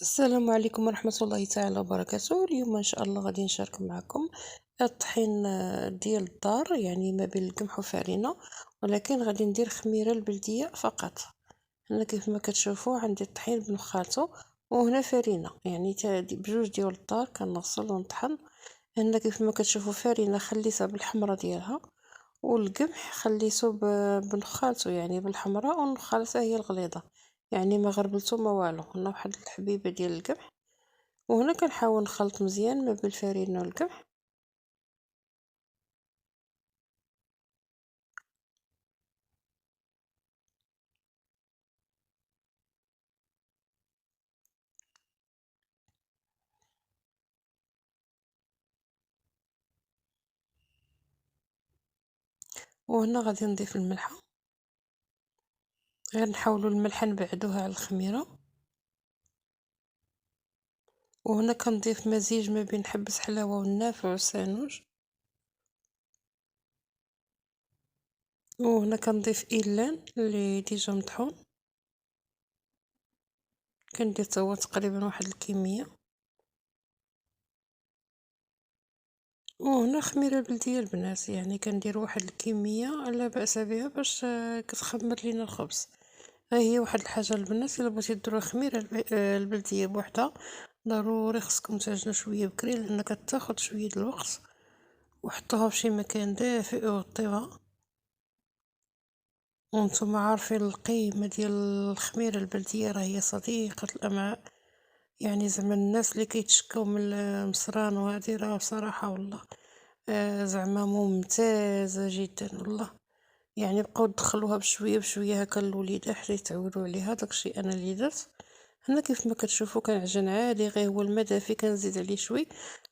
السلام عليكم ورحمة الله تعالى وبركاته. اليوم إن شاء الله غادي نشارك معكم الطحين ديال الدار، يعني ما بين القمح وفارينة، ولكن غادي ندير خميرة البلدية فقط. هنا كيف ما كتشوفوا عندي الطحين بنخالطو، وهنا فارينة يعني بجوج ديال الدار كنغسل ونطحن. هنا كيف ما كتشوفوا فارينة خليتها بالحمرة ديالها، والقمح خليته بنخالطو يعني بالحمراء، ونخالطها هي الغليظة، يعني ما غربلتو ما والو. هنا واحد الحبيبة ديال القمح، وهنا كنحاول نخلط مزيان ما بين الفرينة والقمح. وهنا غادي نضيف الملحة، غير نحاولوا الملحة نبعدوها على الخميرة. وهنا كنضيف مزيج ما بين حبة حلاوة والنافع والسانوج. وهنا كنضيف إيلان اللي ديجا مطحون، كندير تا هو تقريبا واحد الكمية. وهنا خميرة بلدية البنات، يعني كندير واحد الكمية لا بأس بها باش كتخمر لينا الخبز. ها هي واحد الحاجة البنات، الا بغيتي ديروا خميرة البلدية بوحدها ضروري خصكم تعجنوا شوية بكري، لأن كتاخد شوية الوقت. وحطوها فشي مكان دافئ وغطيوها. وانتم عارفين القيمة ديال الخميرة البلدية، راه هي صديقة الأمعاء. يعني زعما الناس اللي كيتشكاو من المصران وهذه، راه بصراحة والله زعما ممتازة جدا والله. يعني بقاو دخلوها بشوية بشوية هكا الوليدات حتى يتعودوا عليها. داكشي انا اللي درت. هنا كيف ما كتشوفوا كنعجن عادي، غير هو الماء دافي كنزيد عليه شوي،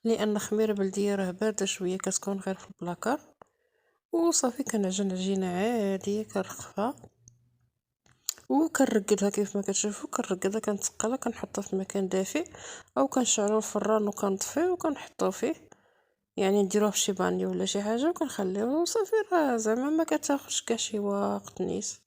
لان خميره بلديه راه بارده شويه كتكون غير في البلاكار. وصافي كنعجن عجينه عاديه كنرخفها وكنرقدها. كيف ما كتشوفوا كنرقدها كنتقلها كنحطها في مكان دافئ، او كنشعلوا الفران وكنطفيه وكنحطو فيه، يعني نديروه في شي بانيو ولا شي حاجه وكنخليوه وصافي. راه زعما ما كتاخذش كاع شي وقت نيس.